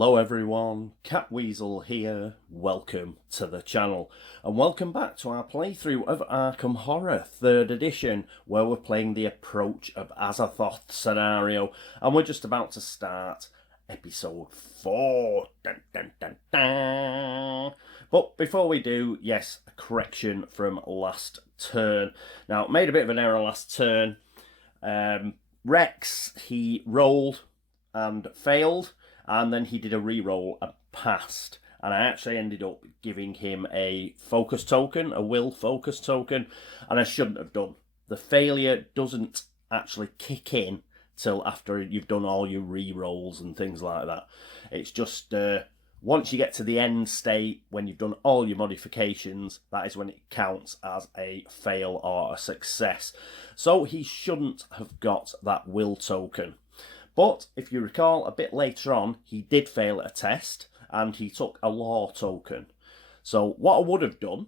Hello everyone, Catweazle here, welcome to the channel and welcome back to our playthrough of Arkham Horror 3rd edition where we're playing the Approach of Azathoth scenario and we're just about to start episode 4. Dun, dun, dun, dun. But before we do, yes, a correction from last turn. Now, made a bit of an error last turn. Rex, he rolled and failed, and then he did a re-roll and passed. And I actually ended up giving him a focus token, a will focus token, and I shouldn't have done. The failure doesn't actually kick in till after you've done all your re-rolls and things like that. It's just once you get to the end state, when you've done all your modifications, that is when it counts as a fail or a success. So he shouldn't have got that will token. But if you recall, a bit later on, he did fail a test and he took a law token. So what I would have done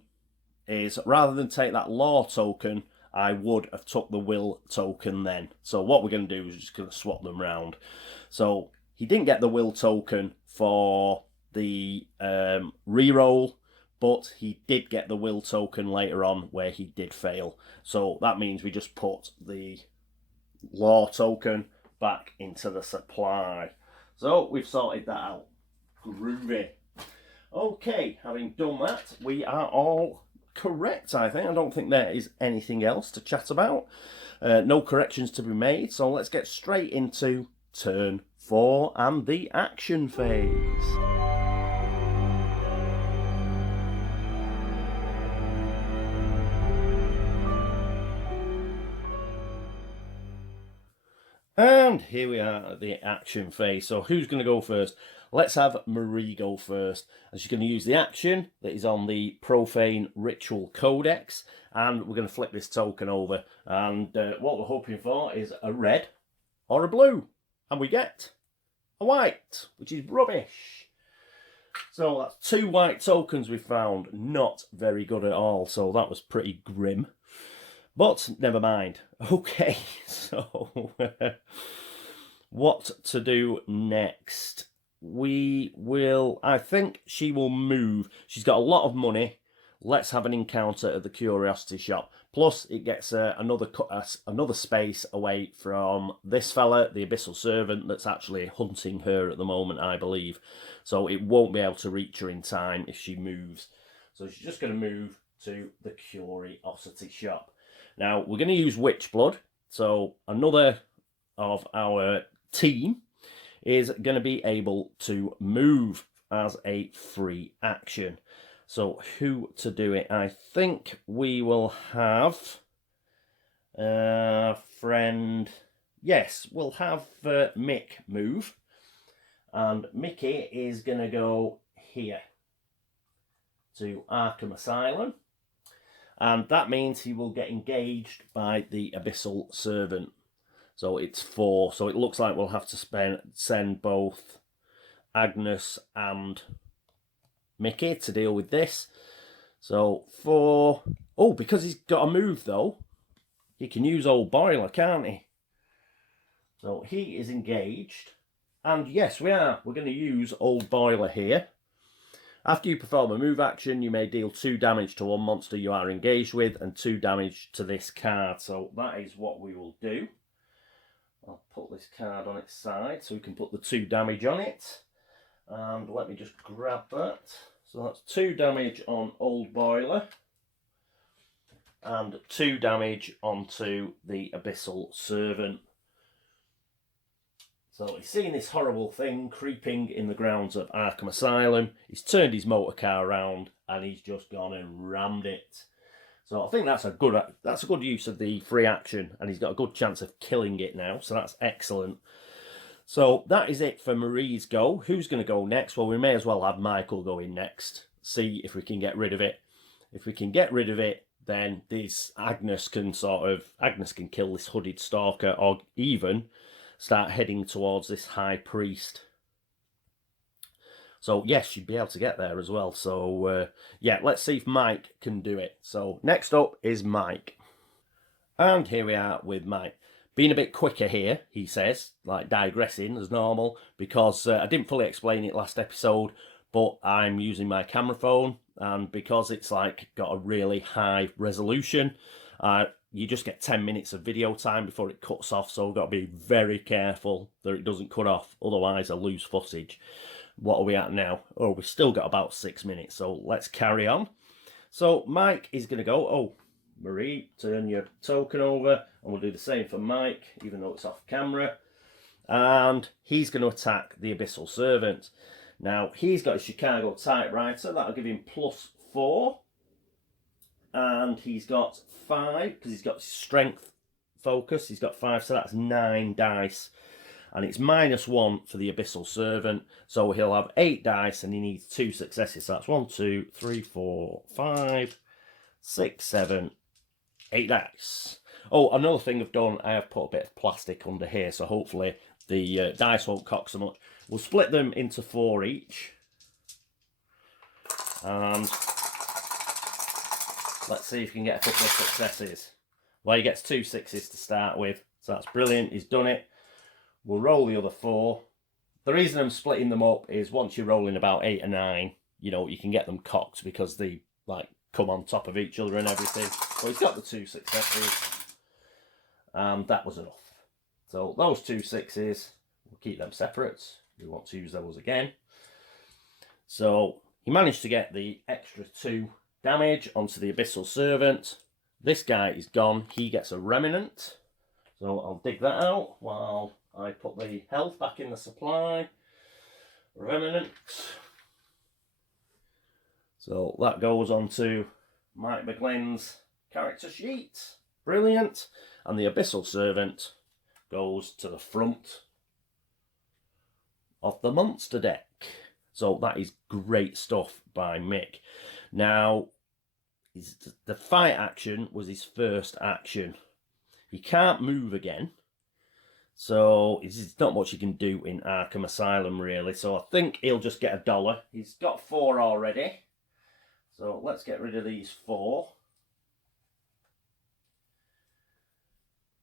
is, rather than take that law token, I would have took the will token then. So what we're going to do is just going to swap them round. So he didn't get the will token for the reroll, but he did get the will token later on where he did fail. So that means we just put the law token back into the supply. So we've sorted that out. Groovy. Okay, having done that, we are all correct, I think. I don't think there is anything else to chat about. No corrections to be made, so let's get straight into turn 4 and the action phase. And here we are at the action phase. So who's going to go first? Let's have Marie go first. And she's going to use the action that is on the Profane Ritual Codex. And we're going to flip this token over. And what we're hoping for is a red or a blue. And we get a white, which is rubbish. So that's 2 white tokens we found. Not very good at all. So that was pretty grim. But never mind. Okay, so what to do next? We will, I think she will move. She's got a lot of money. Let's have an encounter at the Curiosity Shop. Plus, it gets another space away from this fella, the Abyssal Servant, that's actually hunting her at the moment, I believe. So it won't be able to reach her in time if she moves. So she's just going to move to the Curiosity Shop. Now, we're going to use Witch Blood, so another of our team is going to be able to move as a free action. So, who to do it? I think we will have friend... Yes, we'll have Mick move, and Mickey is going to go here to Arkham Asylum. And that means he will get engaged by the Abyssal Servant. So it's 4. So it looks like we'll have to send both Agnes and Mickey to deal with this. So 4. Oh, because he's got a move though, he can use Old Boiler, can't he? So he is engaged. And yes, we are. We're going to use Old Boiler here. After you perform a move action, you may deal 2 damage to one monster you are engaged with and 2 damage to this card. So that is what we will do. I'll put this card on its side so we can put the 2 damage on it. And let me just grab that. So that's 2 damage on Old Boiler and 2 damage onto the Abyssal Servant. So he's seen this horrible thing creeping in the grounds of Arkham Asylum. He's turned his motor car around and he's just gone and rammed it. So I think that's a good use of the free action, and he's got a good chance of killing it now. So that's excellent. So that is it for Marie's go. Who's going to go next? Well, we may as well have Michael go in next. See if we can get rid of it. If we can get rid of it, then this Agnes can kill this hooded stalker, or even start heading towards this high priest. So yes, she'd be able to get there as well. So yeah, let's see if Mike can do it. So next up is Mike. And here we are with Mike. Being a bit quicker here, he says, like digressing as normal, because I didn't fully explain it last episode, but I'm using my camera phone, and because it's like got a really high resolution, you just get 10 minutes of video time before it cuts off, so we've got to be very careful that it doesn't cut off, otherwise I lose footage. What are we at now? Oh, we've still got about 6 minutes, so let's carry on. So Mike is going to go, oh, Marie, turn your token over, and we'll do the same for Mike, even though it's off camera. And he's going to attack the Abyssal Servant. Now, he's got a Chicago typewriter, that'll give him +4. And he's got 5, because he's got strength focus, he's got 5, so that's 9 dice. And it's -1 for the Abyssal Servant, so he'll have 8 dice, and he needs 2 successes. So that's 1, 2, 3, 4, 5, 6, 7, 8 dice. Oh, another thing I've done, I have put a bit of plastic under here, so hopefully the dice won't cock so much. We'll split them into 4 each. And let's see if we can get a couple of successes. Well, he gets 2 6s to start with, so that's brilliant, he's done it. We'll roll the other 4. The reason I'm splitting them up is once you're rolling about 8 or 9, you know, you can get them cocked because they, like, come on top of each other and everything. Well, he's got the 2 successes, and that was enough. So those 2 6s, we'll keep them separate. We want to use those again. So he managed to get the extra 2 damage onto the Abyssal Servant. This guy is gone. He gets a remnant. So I'll dig that out while I put the health back in the supply. Remnant. So that goes on to Mike McGlynn's character sheet. Brilliant. And the Abyssal Servant goes to the front of the monster deck. So that is great stuff by Mick. Now, the fight action was his first action. He can't move again. So there's not much you can do in Arkham Asylum, really. So I think he'll just get $1. He's got 4 already. So let's get rid of these 4.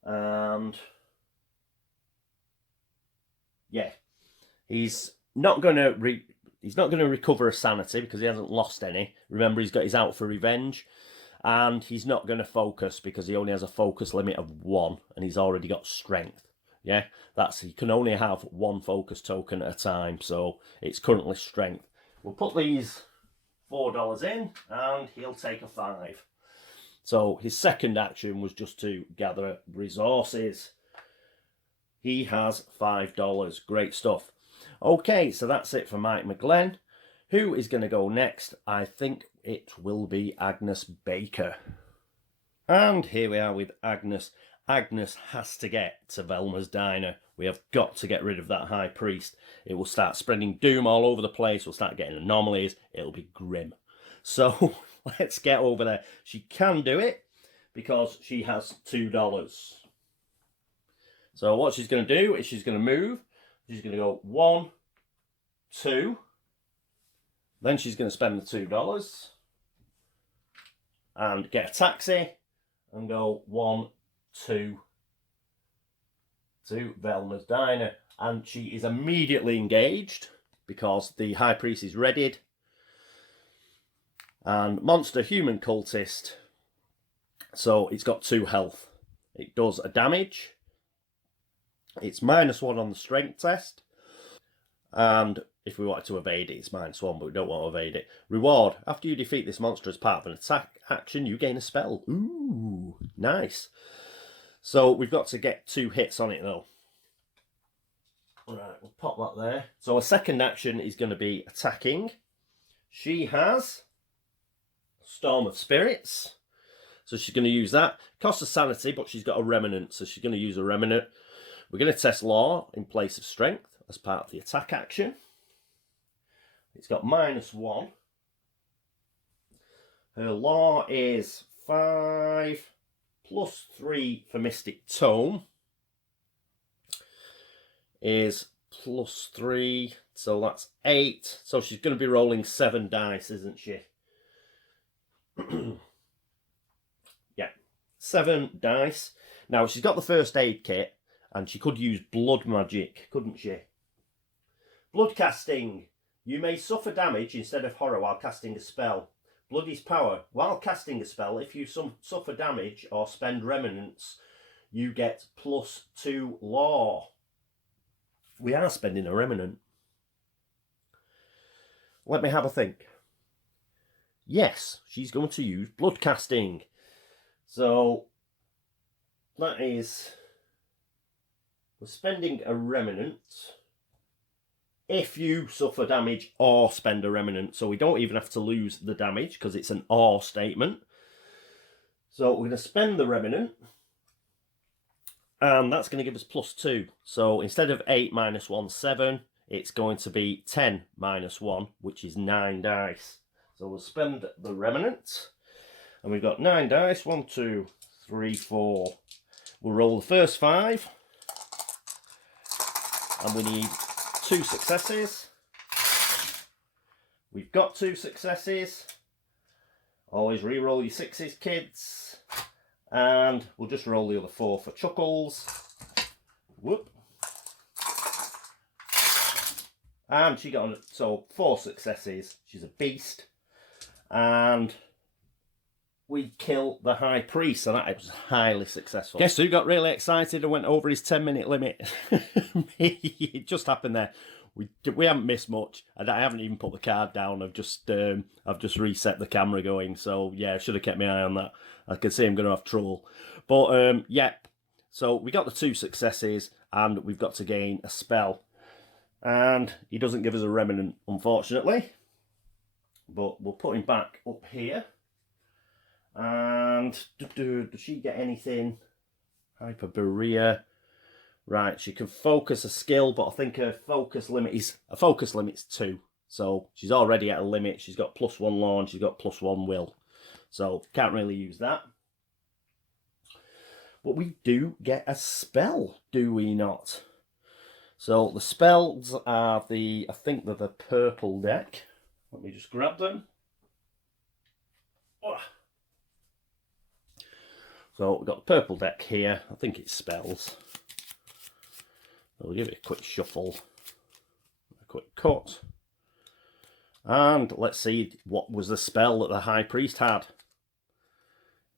And yeah, he's not going to recover a sanity because he hasn't lost any. Remember, he's got his out for revenge. And he's not going to focus because he only has a focus limit of 1, and he's already got strength. Yeah, he can only have 1 focus token at a time, so it's currently strength. We'll put these $4 in, and he'll take a 5. So his second action was just to gather resources. He has $5. Great stuff. Okay, so that's it for Mike McGlynn. Who is going to go next? I think it will be Agnes Baker. And here we are with Agnes. Agnes has to get to Velma's Diner. We have got to get rid of that High Priest. It will start spreading doom all over the place. We'll start getting anomalies. It'll be grim. So let's get over there. She can do it because she has $2. So what she's going to do is she's going to move. She's going to go 1, 2. Then she's going to spend the $2 and get a taxi and go 1, 2 to Velma's Diner. And she is immediately engaged because the High Priest is readied. And Monster Human Cultist. So it's got 2 health. It does a damage. It's -1 on the strength test. And if we wanted to evade it, it's -1, but we don't want to evade it. Reward. After you defeat this monster as part of an attack action, you gain a spell. Ooh, nice. So we've got to get 2 hits on it, though. Alright, we'll pop that there. So a second action is going to be attacking. She has Storm of Spirits. So she's going to use that. Costs a sanity, but she's got a remnant, so she's going to use a remnant. We're going to test Law in place of Strength as part of the attack action. It's got -1. Her Law is 5 +3 for Mystic Tome is +3, so that's 8. So she's going to be rolling 7 dice, isn't she? Yeah, 7 dice. Now, she's got the first aid kit, and she could use blood magic, couldn't she? Blood casting. You may suffer damage instead of horror while casting a spell. Blood is power. While casting a spell, if you suffer damage or spend remnants, you get +2 law. We are spending a remnant. Let me have a think. Yes, she's going to use blood casting. So that is, we're spending a remnant if you suffer damage or spend a remnant. So we don't even have to lose the damage because it's an or statement. So we're going to spend the remnant, and that's going to give us +2. So instead of 8 minus 1, 7, it's going to be 10 minus 1, which is 9 dice. So we'll spend the remnant, and we've got 9 dice. 1, 2, 3, 4. We'll roll the first 5, and we need 2 successes. We've got 2 successes. Always re-roll your 6s, kids. And we'll just roll the other 4 for chuckles. Whoop. And she got, so 4 successes. She's a beast. And we kill the High Priest, so that was highly successful. Guess who got really excited and went over his 10-minute limit? It just happened there. We haven't missed much, and I haven't even put the card down. I've just reset the camera going. So yeah, I should have kept my eye on that. I can see I'm going to have trouble. But yep. So we got the 2 successes, and we've got to gain a spell. And he doesn't give us a remnant, unfortunately. But we'll put him back up here. And does she get anything? Hyperborea. Right, she can focus a skill, but I think her focus limit's 2. So she's already at a limit. She's got +1 law and she's got +1 will. So can't really use that. But we do get a spell, do we not? So the spells are I think they're the purple deck. Let me just grab them. Oh. So we've got the purple deck here. I think it's spells. We'll give it a quick shuffle, a quick cut. And let's see what was the spell that the High Priest had.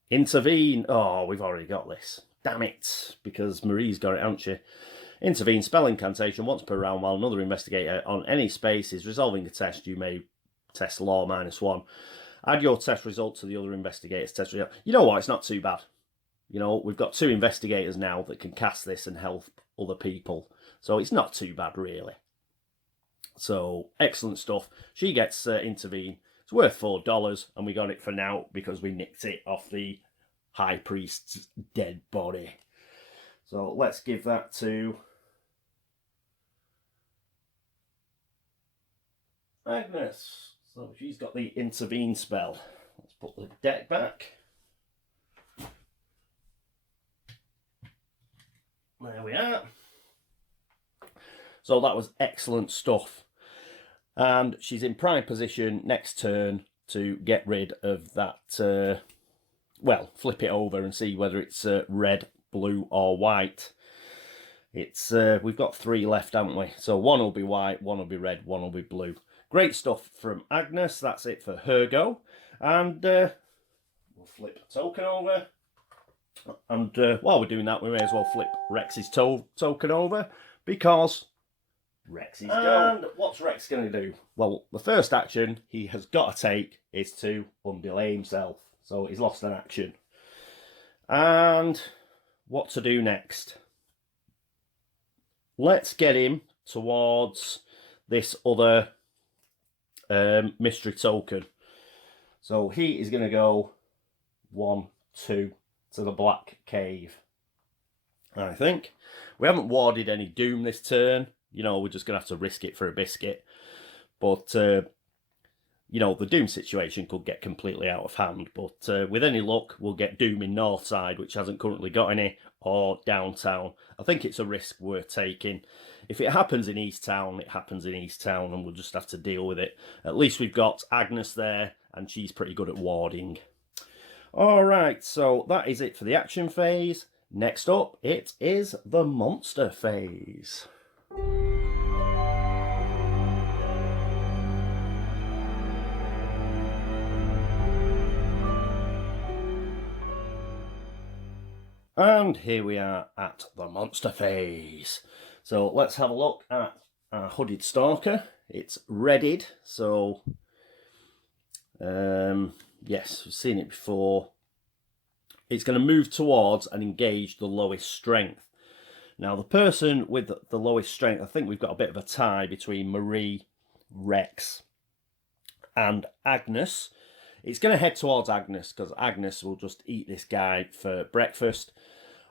Intervene. Oh, we've already got this. Damn it, because Marie's got it, hasn't she? Intervene, spell incantation once per round while another investigator on any space is resolving a test. You may test law -1. Add your test result to the other investigator's test result. You know what? It's not too bad. You know, we've got 2 investigators now that can cast this and help other people. So it's not too bad, really. So, excellent stuff. She gets intervene. It's worth $4, and we got it for now because we nicked it off the High Priest's dead body. So, let's give that to Agnes. So, she's got the intervene spell. Let's put the deck back. There we are. So that was excellent stuff. And she's in prime position next turn to get rid of that, well, flip it over and see whether it's red, blue or white. It's we've got 3 left, haven't we? So 1 will be white, 1 will be red, 1 will be blue. Great stuff from Agnes. That's it for her go. And we'll flip the token over. And while we're doing that, we may as well flip Rex's token over, because Rex is go. And what's Rex going to do? Well, the first action he has got to take is to unbelay himself. So he's lost an action. And what to do next? Let's get him towards this other mystery token. So he is going to go 1, 2 to the black cave. I think we haven't warded any doom this turn. You know, we're just going to have to risk it for a biscuit. But, you know, the doom situation could get completely out of hand. But with any luck, we'll get doom in Northside, which hasn't currently got any, or downtown. I think it's a risk worth taking. If it happens in East Town, it happens in East Town, and we'll just have to deal with it. At least we've got Agnes there, and she's pretty good at warding. All right, so that is it for the action phase. Next up, it is the monster phase. And here we are at the monster phase. So let's have a look at our hooded stalker. It's readied, so yes, we've seen it before. It's going to move towards and engage the lowest strength. Now, the person with the lowest strength, I think we've got a bit of a tie between Marie, Rex, and Agnes. It's going to head towards Agnes, because Agnes will just eat this guy for breakfast.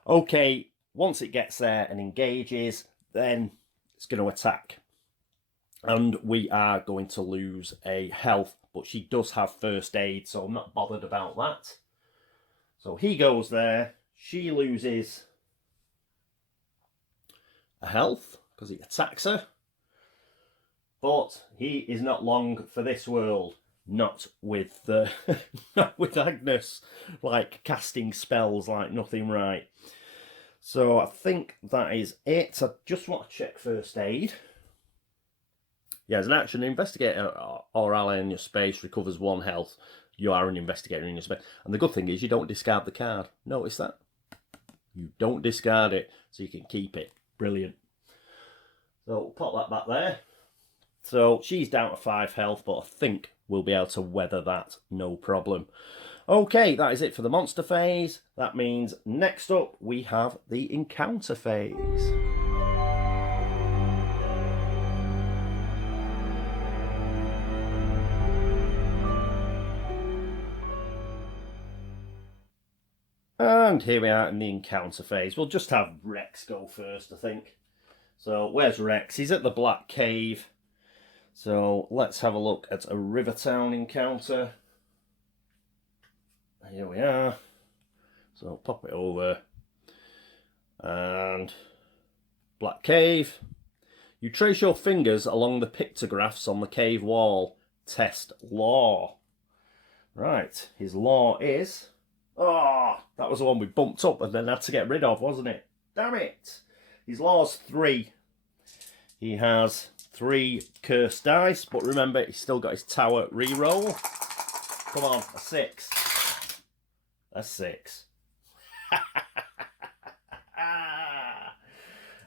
Okay, once it gets there and engages, then it's going to attack. And we are going to lose a health, but she does have first aid, so I'm not bothered about that. So he goes there, she loses a health because he attacks her. But he is not long for this world. Not with not with Agnes, like casting spells like nothing right. So I think that is it. I just want to check first aid. Yeah, as an action, investigator or ally in your space recovers 1 health. You are an investigator in your space. And the good thing is you don't discard the card. Notice that? You don't discard it, so you can keep it. Brilliant. So we'll pop that back there. So she's down to 5 health, but I think we'll be able to weather that, no problem. Okay, that is it for the monster phase. That means next up we have the encounter phase. And here we are in the encounter phase. We'll just have Rex go first, I think. So where's Rex? He's at the Black Cave. So let's have a look at a Rivertown encounter. Here we are. So pop it over. And Black Cave. You trace your fingers along the pictographs on the cave wall. Test law. Right, his law is... Oh, that was the one we bumped up and then had to get rid of, wasn't it? Damn it. His law's 3. He has 3 cursed dice, but remember, he's still got his tower reroll. Come on, a 6. A 6.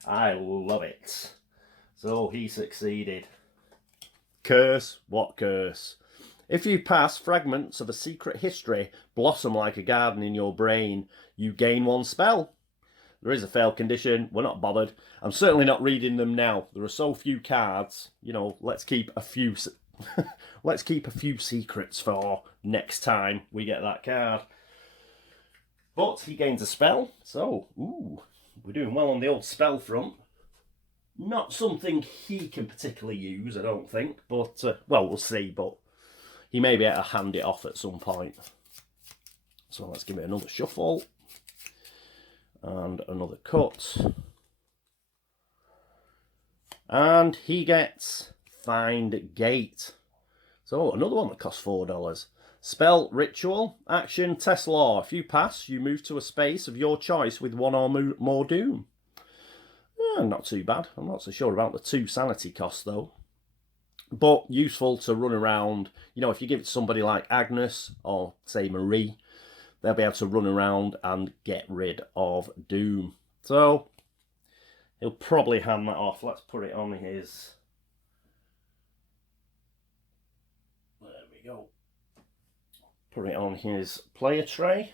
I love it. So he succeeded. Curse? What curse? If you pass, fragments of a secret history blossom like a garden in your brain. You gain 1 spell. There is a fail condition. We're not bothered. I'm certainly not reading them now. There are so few cards. You know, let's keep a few. Let's keep a few secrets for next time we get that card. But he gains a spell. So, ooh, we're doing well on the old spell front. Not something he can particularly use, I don't think. But, well, we'll see. But he may be able to hand it off at some point. So let's give it another shuffle. And another cut. And he gets Find Gate. So another one that costs $4. Spell, ritual, action, test law. If you pass, you move to a space of your choice with 1 or more doom. Not too bad. I'm not so sure about the 2 sanity costs though. But useful to run around. You know, if you give it to somebody like Agnes or say Marie, they'll be able to run around and get rid of doom. So he'll probably hand that off. Let's put it on his... There we go. Put it on his player tray.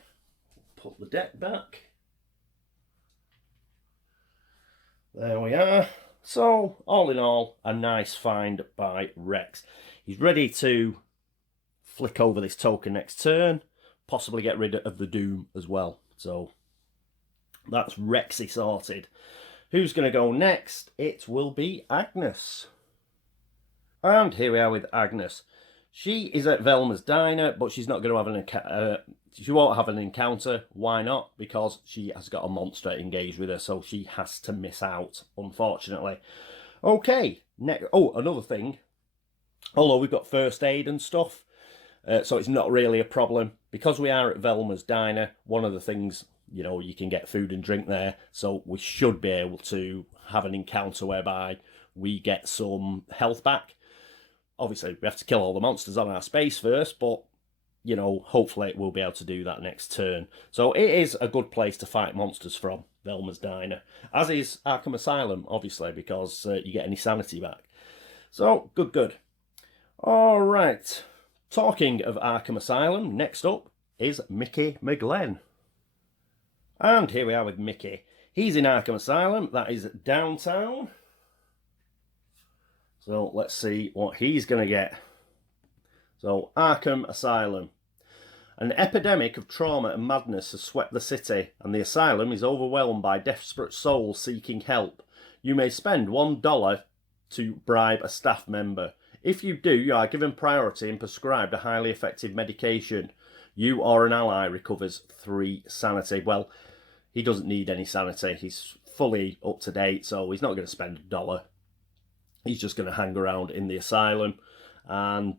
Put the deck back. There we are. So, all in all, a nice find by Rex. He's ready to flick over this token next turn, possibly get rid of the doom as well. So, that's Rexy sorted. Who's going to go next? It will be Agnes. And here we are with Agnes. She is at Velma's diner, but she's not going to have she won't have an encounter. Why not? Because she has got a monster engaged with her, so she has to miss out, unfortunately. Okay, next. Oh, another thing. Although we've got first aid and stuff, so it's not really a problem. Because we are at Velma's diner, one of the things you know, you can get food and drink there. So we should be able to have an encounter whereby we get some health back. Obviously, we have to kill all the monsters on our space first, but, you know, hopefully we'll be able to do that next turn. So it is a good place to fight monsters from, Velma's Diner. As is Arkham Asylum, obviously, because you get any sanity back. So, good. All right. Talking of Arkham Asylum, next up is Mickey McGlenn. And here we are with Mickey. He's in Arkham Asylum. That is downtown. So let's see what he's going to get. So, Arkham Asylum. An epidemic of trauma and madness has swept the city, and the asylum is overwhelmed by desperate souls seeking help. You may spend $1 to bribe a staff member. If you do, you are given priority and prescribed a highly effective medication. You or an ally recovers 3 sanity. Well, he doesn't need any sanity. He's fully up to date, so he's not going to spend $1. He's just going to hang around in the asylum, and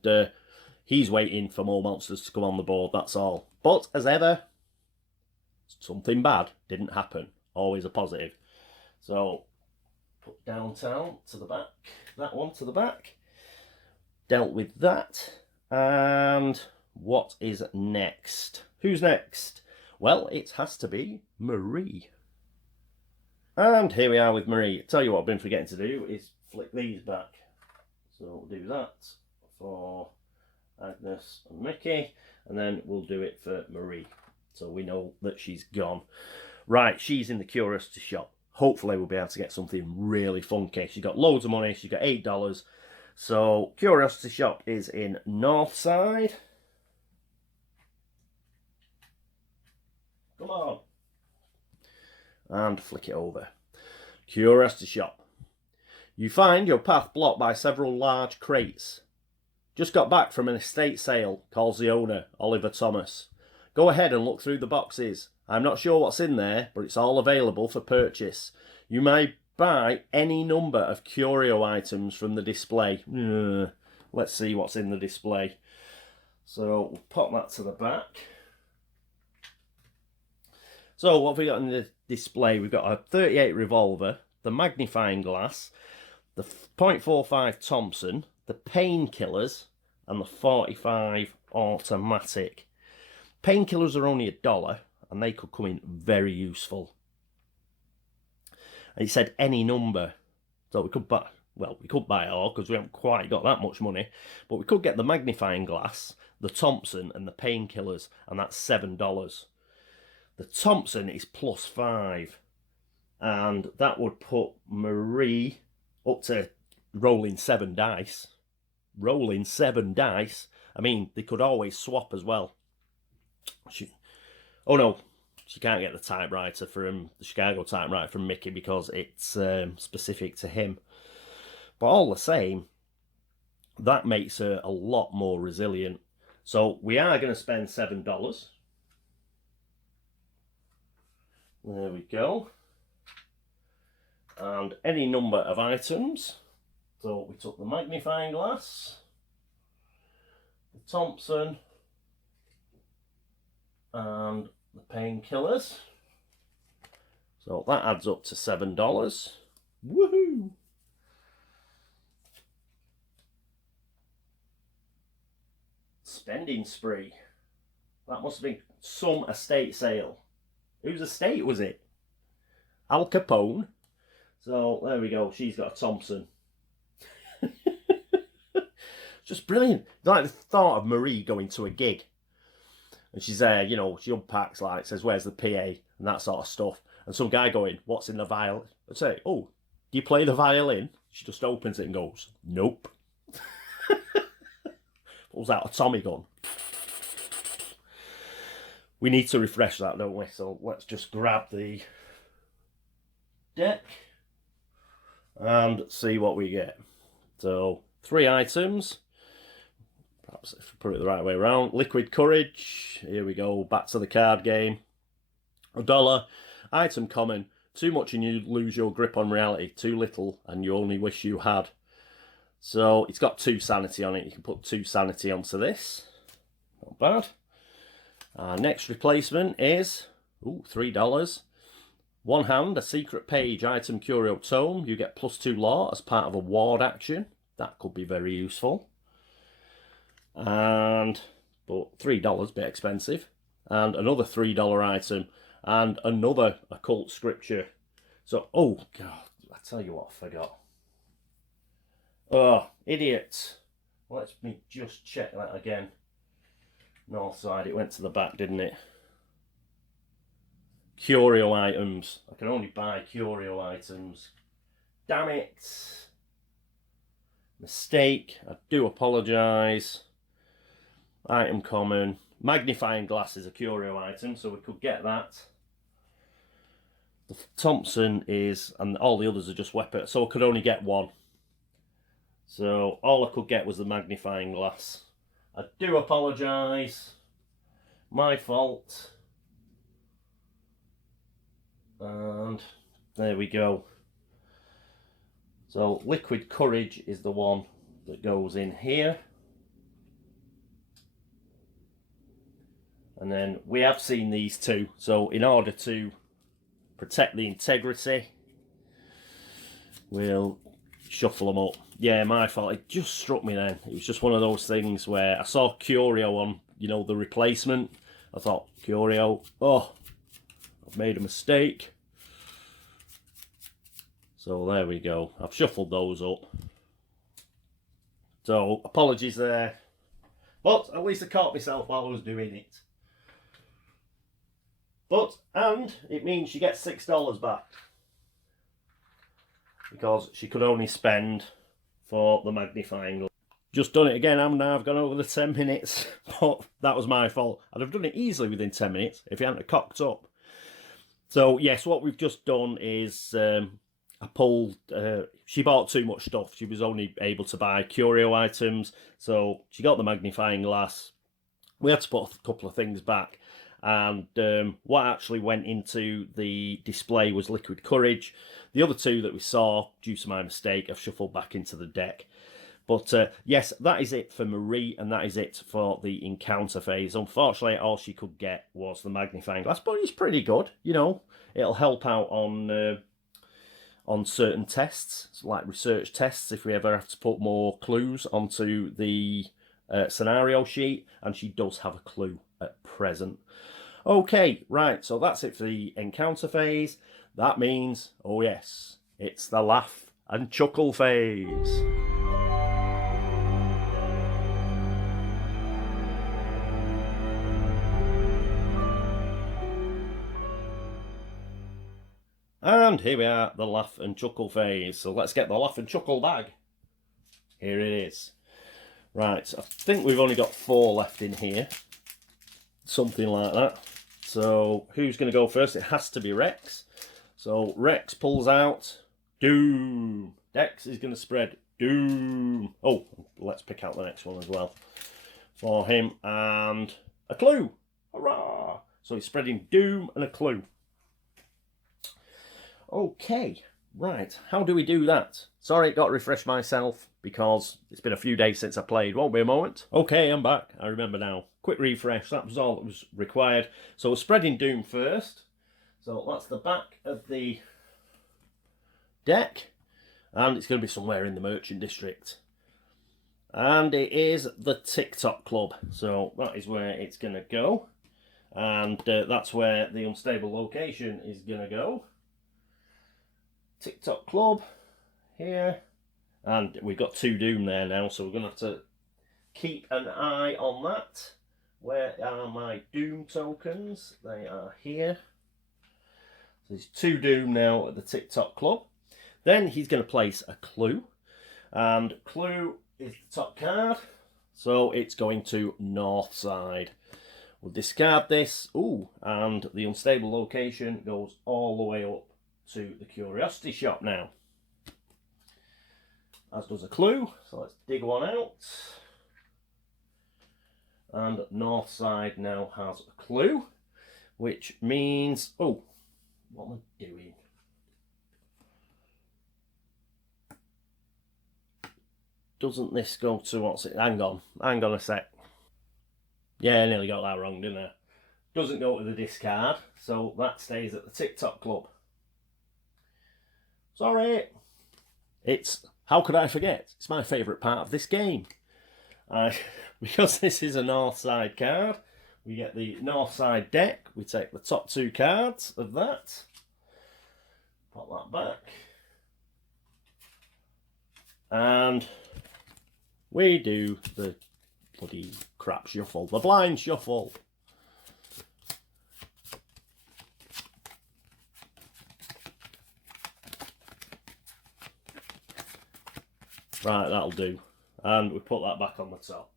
he's waiting for more monsters to come on the board, that's all. But, as ever, something bad didn't happen. Always a positive. So, put downtown to the back. That one to the back. Dealt with that. And what is next? Who's next? Well, it has to be Marie. And here we are with Marie. Tell you what I've been forgetting to do is flick these back. So we'll do that for Agnes and Mickey, and then we'll do it for Marie, so we know that she's gone. Right, she's in the curiosity shop. Hopefully we'll be able to get something really funky. She's got loads of money. She's got $8. So curiosity shop is in Northside. Come on. And flick it over. Curiosity shop. You find your path blocked by several large crates. Just got back from an estate sale, calls the owner, Oliver Thomas. Go ahead and look through the boxes. I'm not sure what's in there, but it's all available for purchase. You may buy any number of curio items from the display. Let's see what's in the display. So we'll pop that to the back. So what have we got in the display? We've got a 38 revolver, the magnifying glass, the .45 Thompson, the painkillers, and the 45 automatic. Painkillers are only $1, and they could come in very useful. And it said any number, so we could buy. Well, we could buy it all because we haven't quite got that much money, but we could get the magnifying glass, the Thompson, and the painkillers, and that's $7. The Thompson is +5, and that would put Marie up to rolling 7 dice. Rolling 7 dice. I mean, they could always swap as well. Oh no, she can't get the typewriter from the Chicago typewriter from Mickey because it's specific to him. But all the same, that makes her a lot more resilient. So we are going to spend $7. There we go. And any number of items. So we took the magnifying glass, the Thompson, and the painkillers. So that adds up to $7. Woohoo! Spending spree. That must have been some estate sale. Whose estate was it? Al Capone. So there we go. She's got a Thompson. Just brilliant. Like the thought of Marie going to a gig. And she's there, you know, she unpacks, like, says, where's the PA? And that sort of stuff. And some guy going, what's in the violin? I'd say, oh, do you play the violin? She just opens it and goes, nope. Pulls out a Tommy gun. We need to refresh that, don't we? So let's just grab the deck and see what we get. So 3 items. Perhaps if we put it the right way around. Liquid Courage. Here we go. Back to the card game. $1. Item common. Too much and you lose your grip on reality. Too little and you only wish you had. So it's got 2 sanity on it. You can put 2 sanity onto this. Not bad. Our next replacement is Ooh, $3. One hand, a secret page item curio tome. You get +2 law as part of a ward action. That could be very useful. But $3, bit expensive. And another $3 item. And another occult scripture. So, oh God, I tell you what I forgot. Oh, idiot. Let me just check that again. North side, it went to the back, didn't it? Curio items. I can only buy curio items. Damn it. Mistake. I do apologise. Item common. Magnifying glass is a curio item, so we could get that. The Thompson is, and all the others are just weapons, so I could only get one. So all I could get was the magnifying glass. I do apologise. My fault. And there we go. So liquid courage is the one that goes in here. And then we have seen these two. So in order to protect the integrity, we'll shuffle them up. Yeah, my fault. It just struck me then. It was just one of those things where I saw curio on, you know, the replacement. I thought, curio, oh, I've made a mistake. So there we go. I've shuffled those up. So apologies there. But at least I caught myself while I was doing it. And it means she gets $6 back. Because she could only spend for the magnifying glass. Just done it again, haven't I? I've gone over the 10 minutes. But that was my fault. I'd have done it easily within 10 minutes if you hadn't cocked up. So yes, what we've just done is I pulled, she bought too much stuff. She was only able to buy curio items. So she got the magnifying glass. We had to put a couple of things back. And what actually went into the display was liquid courage. The other two that we saw, due to my mistake, I've shuffled back into the deck. But yes, that is it for Marie, and that is it for the encounter phase. Unfortunately, all she could get was the magnifying glass, but it's pretty good. You know, it'll help out on certain tests, like research tests, if we ever have to put more clues onto the scenario sheet, and she does have a clue at present. Okay, right, so that's it for the encounter phase. That means, oh yes, it's the laugh and chuckle phase. And here we are, the laugh and chuckle phase. So let's get the laugh and chuckle bag. Here it is. Right, I think we've only got 4 left in here. Something like that. So who's going to go first? It has to be Rex. So Rex pulls out Doom. Dex is going to spread Doom. Oh, let's pick out the next one as well for him. And a clue. Hurrah! So he's spreading Doom and a clue. Okay, right. How do we do that? Sorry, got to refresh myself because it's been a few days since I played. Won't be a moment. Okay, I'm back. I remember now. Quick refresh. That was all that was required. So we're spreading Doom first. So that's the back of the deck. And it's going to be somewhere in the Merchant District. And it is the TikTok Club. So that is where it's going to go. And that's where the unstable location is going to go. TikTok Club here. And we've got 2 Doom there now, so we're going to have to keep an eye on that. Where are my Doom tokens? They are here. So there's 2 Doom now at the TikTok Club. Then he's going to place a clue. And clue is the top card. So it's going to north side. We'll discard this. Ooh, and the unstable location goes all the way up to the curiosity shop now. As does a clue. So let's dig one out. And north side now has a clue, which means, oh, what am I doing? Doesn't this go to, what's it? Hang on a sec. Yeah, I nearly got that wrong, didn't I? doesn't go to the discard, so that stays at the TikTok club. Sorry. It's, how could I forget? It's my favourite part of this game. Because this is a north side card, we get the north side deck. We take the top 2 cards of that. Pop that back. And we do the bloody crap shuffle, the blind shuffle. Right, that'll do. And we put that back on the top.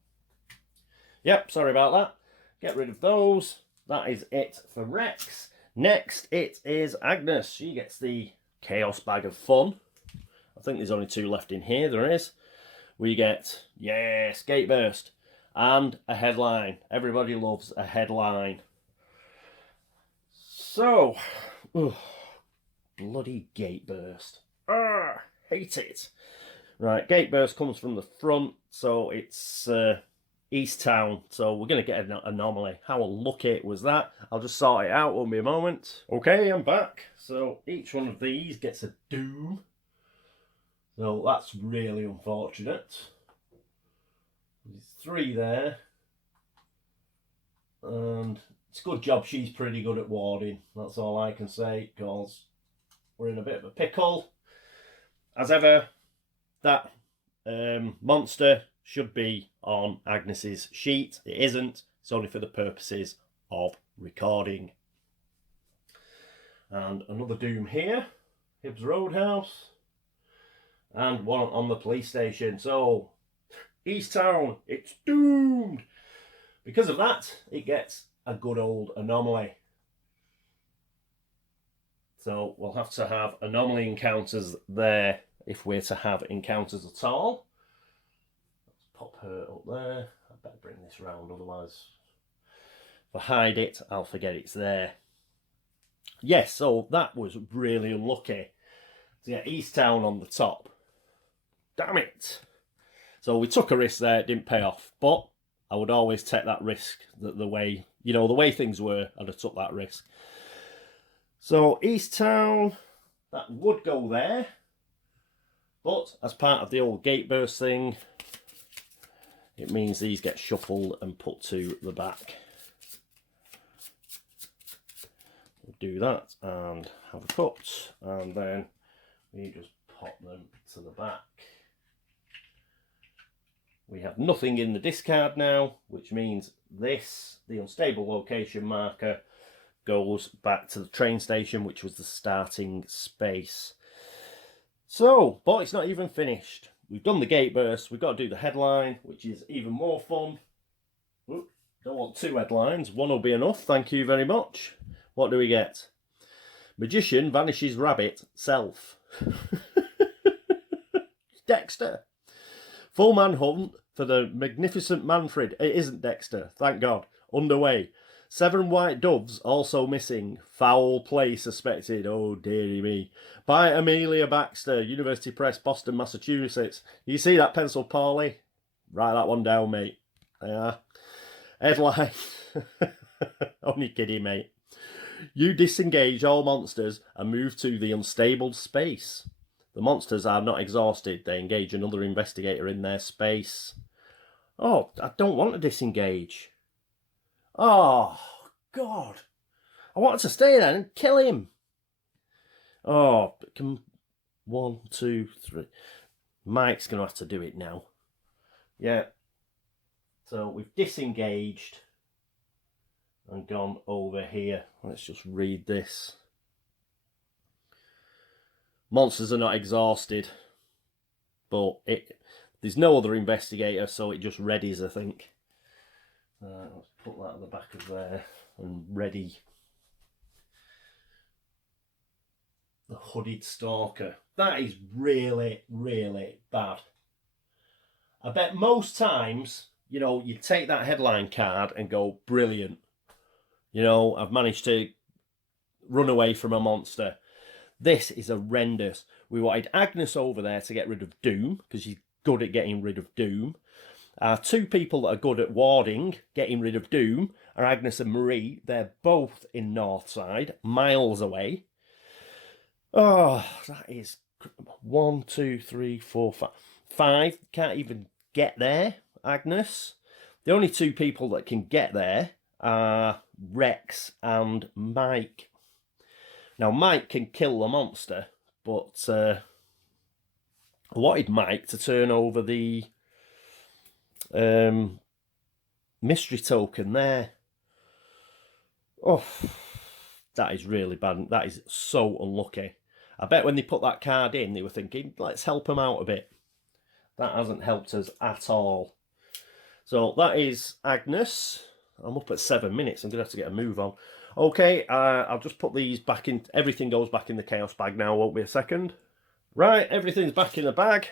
Yep, sorry about that. Get rid of those. That is it for Rex. Next, it is Agnes. She gets the Chaos Bag of Fun. I think there's only 2 left in here. There is. We get, yes, Gate Burst. And a headline. Everybody loves a headline. So, bloody Gate Burst. Hate it. Right, Gate Burst comes from the front, so it's East Town, so we're going to get an anomaly. How unlucky was that? I'll just sort it out, won't be a moment. Okay, I'm back. So each one of these gets a doom. So that's really unfortunate. There's 3 there. And it's a good job she's pretty good at warding. That's all I can say, because we're in a bit of a pickle. As ever, that monster should be on Agnes's sheet. It isn't. It's only for the purposes of recording. And another doom here. Hibbs Roadhouse. And one on the police station. So, East Town, it's doomed. Because of that, it gets a good old anomaly. So, we'll have to have anomaly encounters there if we're to have encounters at all. Let's pop her up there. I better bring this round, otherwise if I hide it, I'll forget it's there. Yes, so that was really unlucky to get East Town on the top. Damn it. So we took a risk there, it didn't pay off. But I would always take that risk, the way, you know, the way things were, I'd have took that risk. So East Town, that would go there. But as part of the old Gate Burst thing, it means these get shuffled and put to the back. We'll do that and have a cut, and then we just pop them to the back. We have nothing in the discard now, which means this, the unstable location marker, goes back to the train station, which was the starting space. So, but it's not even finished. We've done the Gate Burst, we've got to do the headline, which is even more fun. Ooh, don't want 2 headlines, 1 will be enough, thank you very much. What do we get? Magician vanishes rabbit, self. Dexter. Full manhunt for the magnificent Manfred. It isn't Dexter, thank God. Underway. 7 white doves also missing. Foul play suspected. Oh, dearie me. By Amelia Baxter, University Press, Boston, Massachusetts. You see that pencil, Paulie? Write that one down, mate. Yeah. Headline. Only kidding, mate. You disengage all monsters and move to the unstable space. The monsters are not exhausted. They engage another investigator in their space. Oh, I don't want to disengage. Oh, God. I wanted to stay there and kill him. Oh, come 1, 2, 3. Mike's going to have to do it now. Yeah. So we've disengaged and gone over here. Let's just read this. Monsters are not exhausted, but there's no other investigator, so it just readies, I think. Let's put that at the back of there and ready. The hooded stalker. That is really, really bad. I bet most times, you know, you take that headline card and go, brilliant. You know, I've managed to run away from a monster. This is horrendous. We wanted Agnes over there to get rid of Doom, because she's good at getting rid of Doom. 2 people that are good at warding, getting rid of Doom, are Agnes and Marie. They're both in Northside, miles away. Oh, that is 1, 2, 3, 4, 5. 5 can't even get there, Agnes. The only 2 people that can get there are Rex and Mike. Now, Mike can kill the monster, but I wanted Mike to turn over the mystery token there. Oh, that is really bad. That is so unlucky. I bet when they put that card in, they were thinking, let's help them out a bit. That hasn't helped us at all. So that is Agnes. I'm up at 7 minutes. I'm going to have to get a move on. Okay, I'll just put these back in. Everything goes back in the chaos bag now. Won't be a second. Right, everything's back in the bag.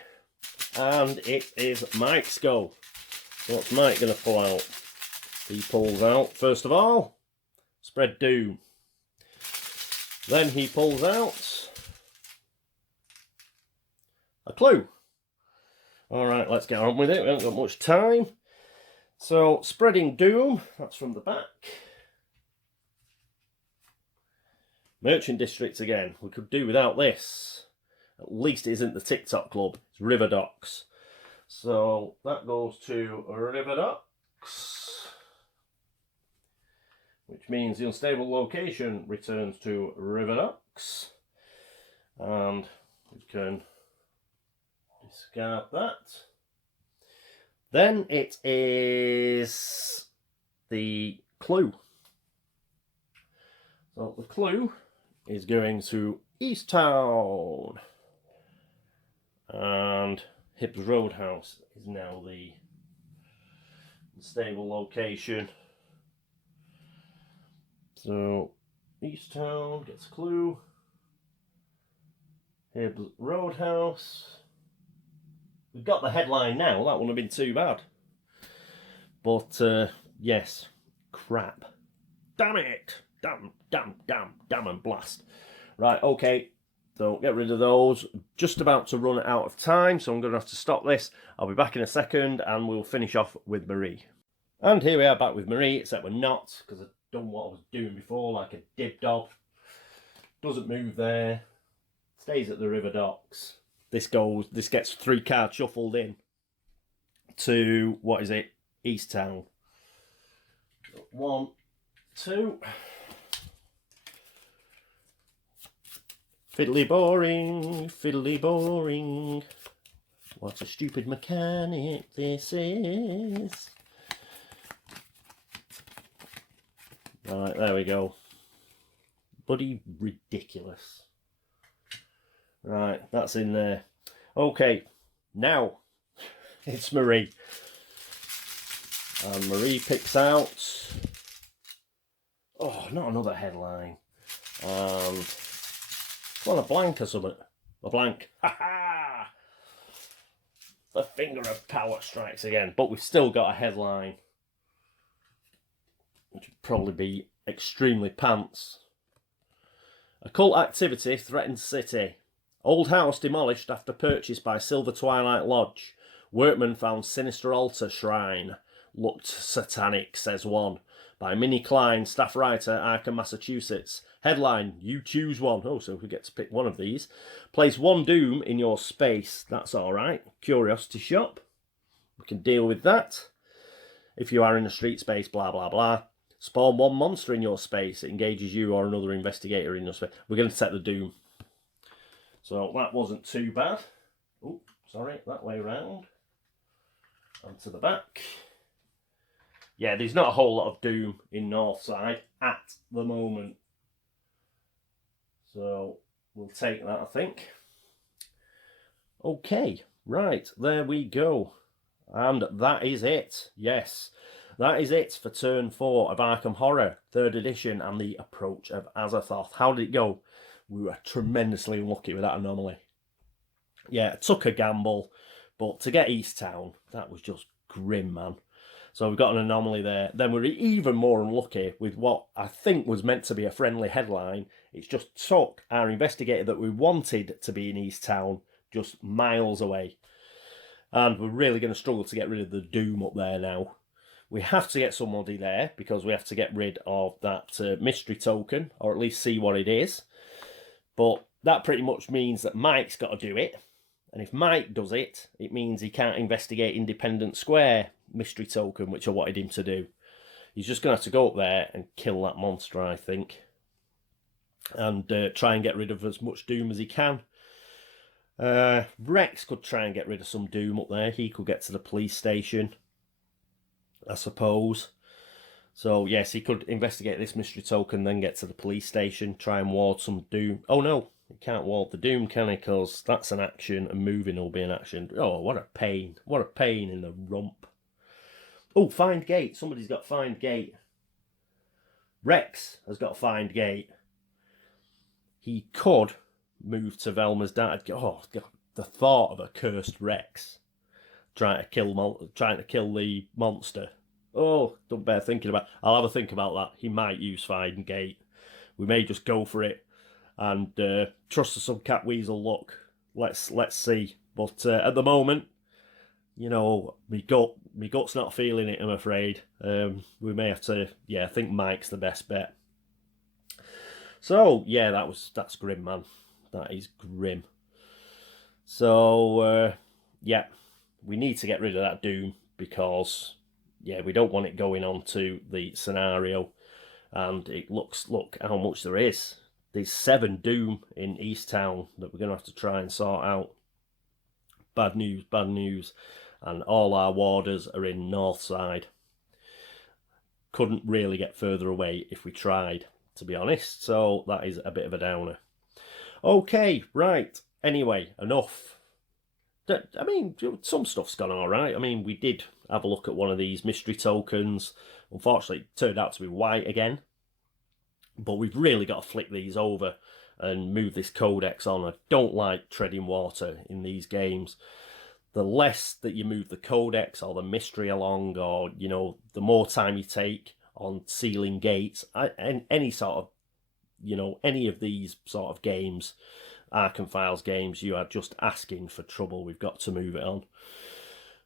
And it is Mike's go. What's Mike going to pull out? He pulls out, first of all, Spread Doom. Then he pulls out a clue. All right, let's get on with it. We haven't got much time. So, Spreading Doom, that's from the back. Merchant District again. We could do without this. At least it isn't the TikTok Club. It's River Docks. So, that goes to River Docks. Which means the unstable location returns to River Docks. And we can discard that. Then it is the clue. So the clue is going to East Town. And Hibbs Roadhouse is now the unstable location. So East Town gets a clue. Hibbs Roadhouse. We've got the headline now. That wouldn't have been too bad. But, yes. Crap. Damn it. Damn and blast. Right, okay. So, get rid of those. Just about to run out of time, so I'm going to have to stop this. I'll be back in a second, and we'll finish off with Marie. And here we are back with Marie, except we're not, because I've done what I was doing before, like a dib-dob. Doesn't move there. Stays at the River Docks. This gets 3 cards shuffled in to, what is it, East Town. 1, 2. Fiddly boring. What a stupid mechanic this is. Right, there we go. Bloody ridiculous. Right, that's in there. Okay, now it's Marie. And Marie picks out... Oh, not another headline. And... Well, a blank or something. A blank. Ha ha! The finger of power strikes again. But we've still got a headline. Which would probably be extremely pants. Occult activity threatens city. Old house demolished after purchase by Silver Twilight Lodge. Workmen found sinister altar shrine. Looked satanic, says one. By Minnie Klein, staff writer, Arkham, Massachusetts. Headline, you choose one. Oh, so we get to pick one of these. Place 1 doom in your space. That's alright. Curiosity shop. We can deal with that. If you are in a street space, blah, blah, blah. Spawn 1 monster in your space. It engages you or another investigator in your space. We're going to set the doom. So that wasn't too bad. Oh, sorry, that way round. And to the back. Yeah, there's not a whole lot of doom in Northside at the moment. So we'll take that, I think. Okay, right, there we go. And that is it. Yes, that is it for turn 4 of Arkham Horror, 3rd edition, and the approach of Azathoth. How did it go? We were tremendously unlucky with that anomaly. Yeah, it took a gamble, but to get East Town, that was just grim, man. So we've got an anomaly there. Then we're even more unlucky with what I think was meant to be a friendly headline. It's just took our investigator that we wanted to be in East Town just miles away. And we're really going to struggle to get rid of the doom up there now. We have to get somebody there because we have to get rid of that mystery token, or at least see what it is. But that pretty much means that Mike's got to do it. And if Mike does it, it means he can't investigate Independent Square mystery token, which I wanted him to do. He's just going to have to go up there and kill that monster, I think. And try and get rid of as much doom as he can. Rex could try and get rid of some doom up there. He could get to the police station, I suppose. So, yes, he could investigate this mystery token, then get to the police station, try and ward some doom. Oh, no, he can't ward the doom, can he? Because that's an action, and moving will be an action. Oh, what a pain. What a pain in the rump. Oh, find gate. Somebody's got find gate. Rex has got find gate. He could move to Velma's dad. Oh, God, the thought of a cursed Rex trying to kill the monster. Oh, don't bear thinking about. I'll have a think about that. He might use find gate. We may just go for it and trust some Catweazle luck. Let's see. But at the moment, you know, my gut's not feeling it, I'm afraid. We may have to. Yeah, I think Mike's the best bet. So yeah, that's grim, man. That is grim. So yeah, we need to get rid of that doom because. Yeah, we don't want it going on to the scenario. And it look how much there is. There's 7 doom in East Town that we're going to have to try and sort out. Bad news, bad news. And all our warders are in North Side. Couldn't really get further away if we tried, to be honest. So that is a bit of a downer. Okay, right. Anyway, enough. I mean, some stuff's gone all right. I mean, we did have a look at one of these mystery tokens. Unfortunately, it turned out to be white again. But we've really got to flick these over and move this codex on. I don't like treading water in these games. The less that you move the codex or the mystery along, or, you know, the more time you take on sealing gates, and any sort of, you know, any of these sort of games, Arkham Files games, you are just asking for trouble. We've got to move it on.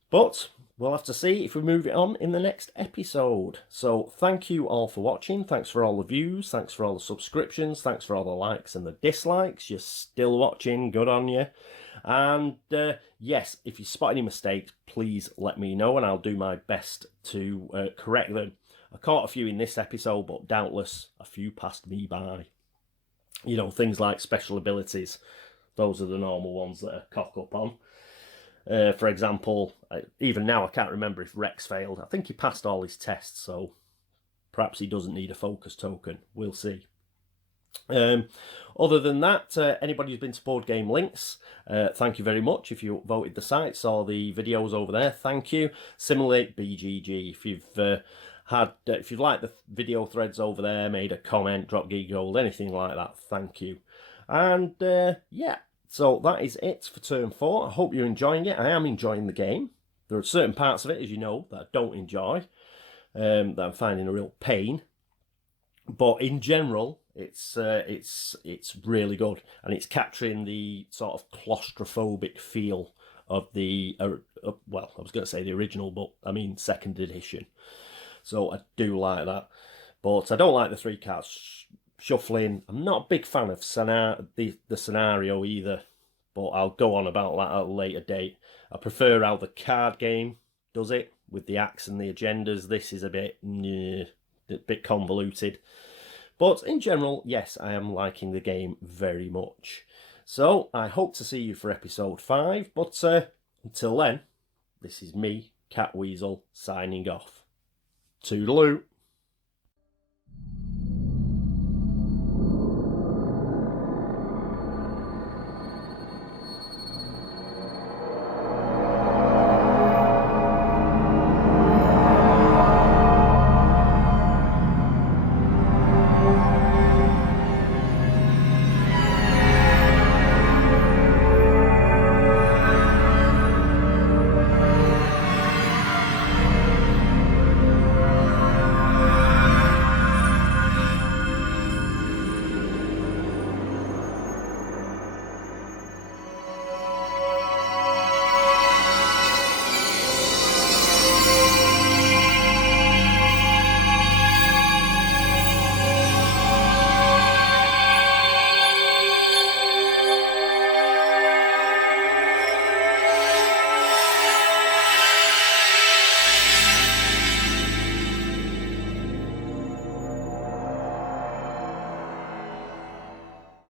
But we'll have to see if we move it on in the next episode. So thank you all for watching. Thanks for all the views. Thanks for all the subscriptions. Thanks for all the likes and the dislikes. You're still watching. Good on you. And yes, if you spot any mistakes, please let me know and I'll do my best to correct them. I caught a few in this episode, but doubtless a few passed me by. You know, things like special abilities. Those are the normal ones that I cock up on. For example, even now I can't remember if Rex failed. I think he passed all his tests, so perhaps he doesn't need a focus token. We'll see. Other than that, anybody who's been to Board Game Links, thank you very much. If you voted the site, saw the videos over there, thank you. Similarly, BGG, if you've liked the video threads over there, made a comment, dropped geek gold, anything like that, thank you. And yeah, so that is it for turn 4. I hope you're enjoying it. I am enjoying the game. There are certain parts of it, as you know, that I don't enjoy, that I'm finding a real pain. But in general, it's really good, and it's capturing the sort of claustrophobic feel of the well, I was going to say the original, but I mean 2nd edition. So I do like that, but I don't like the 3 cards shuffling. I'm not a big fan of the scenario either, but I'll go on about that at a later date. I prefer how the card game does it with the acts and the agendas. This is a bit convoluted. But in general, yes, I am liking the game very much. So I hope to see you for episode 5. But until then, this is me, Catweazle, signing off. Toodaloo.